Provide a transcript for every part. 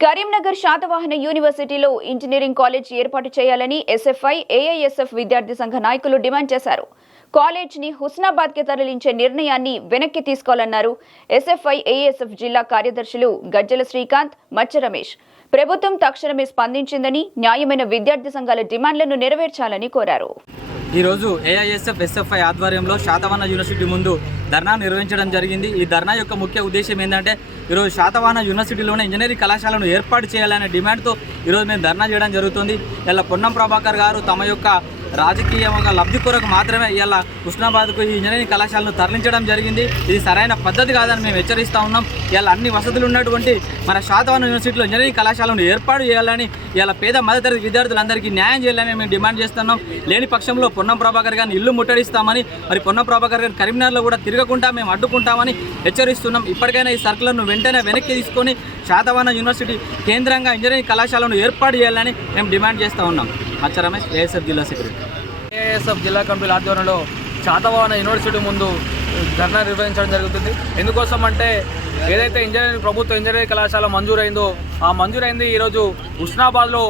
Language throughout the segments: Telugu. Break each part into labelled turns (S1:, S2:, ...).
S1: కరీంనగర్ శాతవాహన యూనివర్సిటీలో ఇంజనీరింగ్ కాలేజ్ ఏర్పాటు చేయాలని ఎస్ఎఫ్ఐ ఏఐఎస్ఎఫ్ విద్యార్థి సంఘ నాయకులు డిమాండ్ చేశారు. కాలేజ్ని హుస్నాబాద్కి తరలించే నిర్ణయాన్ని వెనక్కి తీసుకోవాలన్నారు ఎస్ఎఫ్ఐ ఏఎస్ఎఫ్ జిల్లా కార్యదర్శులు గజ్జల శ్రీకాంత్ మచ్చ రమేష్. ప్రభుత్వం తక్షణమే స్పందించిందని న్యాయమైన విద్యార్థి సంఘాల డిమాండ్లను నెరవేర్చాలని కోరారు.
S2: ఈరోజు ఏఐఎస్ఎఫ్ ఎస్ఎఫ్ఐ ఆధ్వర్యంలో శాతవాన యూనివర్సిటీ ముందు ధర్నా నిర్వహించడం జరిగింది. ఈ ధర్నా యొక్క ముఖ్య ఉద్దేశం ఏంటంటే ఈరోజు శాతవాన యూనివర్సిటీలోనే ఇంజనీరింగ్ కళాశాలను ఏర్పాటు చేయాలనే డిమాండ్తో ఈరోజు మేము ధర్నా చేయడం జరుగుతుంది. ఇలా పొన్నం ప్రభాకర్ గారు తమ యొక్క రాజకీయంగా లబ్ధి కొరకు మాత్రమే ఇలా ఉస్నాబాద్కు ఈ ఇంజనీరింగ్ కళాశాలను తరలించడం జరిగింది. ఇది సరైన పద్ధతి కాదని మేము హెచ్చరిస్తూ ఉన్నాం. ఇలా అన్ని వసతులు ఉన్నటువంటి మన శాతవాహన యూనివర్సిటీలో ఇంజనీరింగ్ కళాశాలను ఏర్పాటు చేయాలని ఇలా పేద మధ్యతరగతి విద్యార్థులందరికీ న్యాయం చేయాలని మేము డిమాండ్ చేస్తున్నాం. లేని పక్షంలో పొన్నం ప్రభాకర్ గారిని ఇల్లు ముట్టడిస్తామని మరి పొన్నం ప్రభాకర్ గారిని కరీంనగర్లో కూడా తిరగకుండా మేము అడ్డుకుంటామని హెచ్చరిస్తున్నాం. ఇప్పటికైనా ఈ సర్కులను వెంటనే వెనక్కి తీసుకొని శాతవాహన యూనివర్సిటీ కేంద్రంగా ఇంజనీరింగ్ కళాశాలను ఏర్పాటు చేయాలని మేము డిమాండ్ చేస్తూ ఉన్నాం. మచ్చ రమేష్ ఏఎస్ఎఫ్ జిల్లా సెక్రటరీ.
S3: ఏఎస్ఎఫ్ జిల్లా కమిటీల ఆధ్వర్యంలో శాతవాహన యూనివర్సిటీ ముందు ధర్నా నిర్వహించడం జరుగుతుంది. ఎందుకోసం అంటే ఏదైతే ఇంజనీరింగ్ ప్రభుత్వ ఇంజనీరింగ్ కళాశాల మంజూరైందో మంజూరైంది. ఈరోజు హుస్నాబాద్లో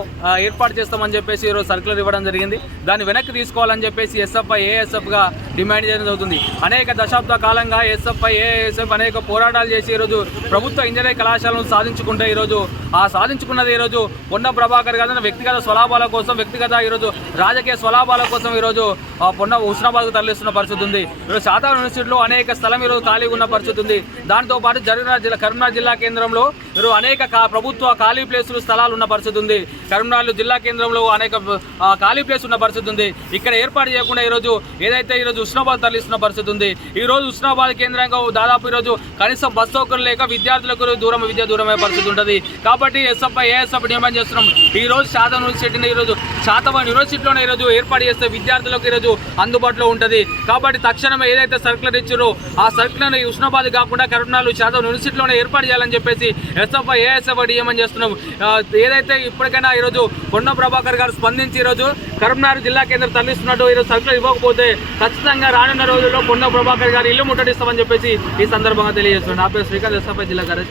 S3: ఏర్పాటు చేస్తామని చెప్పేసి ఈరోజు సర్కులర్ ఇవ్వడం జరిగింది. దాన్ని వెనక్కి తీసుకోవాలని చెప్పేసి ఎస్ఎఫ్ఐ ఏఎస్ఎఫ్గా డిమాండ్ చేయడం జరుగుతుంది. అనేక దశాబ్ద కాలంగా ఎస్ఎఫ్ఐ ఏఎస్ఎఫ్ అనేక పోరాటాలు చేసి ఈరోజు ప్రభుత్వ ఇంజనీరింగ్ కళాశాలను సాధించుకుంటే ఈరోజు ఆ సాధించుకున్నది ఈరోజు పొన్న ప్రభాకర్ గారు వ్యక్తిగత స్వలాభాల కోసం వ్యక్తిగత ఈరోజు రాజకీయ స్వలాభాల కోసం ఈరోజు పొన్న హుస్నాబాద్కు తరలిస్తున్న పరిస్థితి ఉంది. ఈరోజు శాతా యూనివర్సిటీలో అనేక స్థలం ఈరోజు ఖాళీగా ఉన్న పరిస్థితి ఉంది. దాంతోపాటు పాటు జిల్లా కరీంనగర్ జిల్లా కేంద్రంలో అనేక ప్రభుత్వ ఖాళీ ప్లేసులు స్థలాలు ఉన్న పరిస్థితి ఉంది. కరీంనగర్ జిల్లా కేంద్రంలో అనేక ఖాళీ ప్లేస్ ఉన్న పరిస్థితి ఉంది. ఇక్కడ ఏర్పాటు చేయకుండా ఈరోజు ఏదైతే ఈరోజు ఉస్నాబాద్ తరలిస్తున్న పరిస్థితి ఉంది ఈ రోజు కేంద్రంగా దాదాపు ఈరోజు కనీసం బస్ సౌకర్యం లేక విద్యార్థులకు దూరం విద్య దూరమైన పరిస్థితి ఉంటుంది. కాబట్టి ఎస్ఎఫ్ఐ ఏఎస్ఎఫ్ డిమాండ్ చేస్తున్నాం. ఈ రోజు శాతం యూనివర్సిటీని ఈరోజు శాతవాన్ యూనివర్సిటీలోనే ఈరోజు ఏర్పాటు చేస్తే విద్యార్థులకు ఈరోజు అందుబాటులో ఉంటుంది. కాబట్టి తక్షణమే ఏదైతే సర్కులర్ ఇచ్చారో ఆ సర్కులర్ ఉస్నాబాద్ కాకుండా కరీంనగర్ శాతం యూనివర్సిటీలోనే ఏర్పాటు చేయాలని చెప్పేసి ఎస్ఎఫ్ఐ ఏఎస్ఎఫ్ డిఎంఎన్ చేస్తున్నాం. ఏదైతే ఇప్పటికైనా ఈరోజు కొండ ప్రభాకర్ గారు స్పందించి ఈరోజు కరీంనగర్ జిల్లా కేంద్రం తరలిస్తున్నట్టు ఈరోజు సర్కులర్ ఇవ్వకపోతే ఖచ్చితంగా రానున్న రోజుల్లో కొండ ప్రభాకర్ గారు ఇల్లు ముట్టడిస్తామని చెప్పేసి ఈ సందర్భంగా తెలియజేస్తున్నాను నా పేరు శ్రీకాంత్ ఎస్ఎఫ్ఐ జిల్లా గారు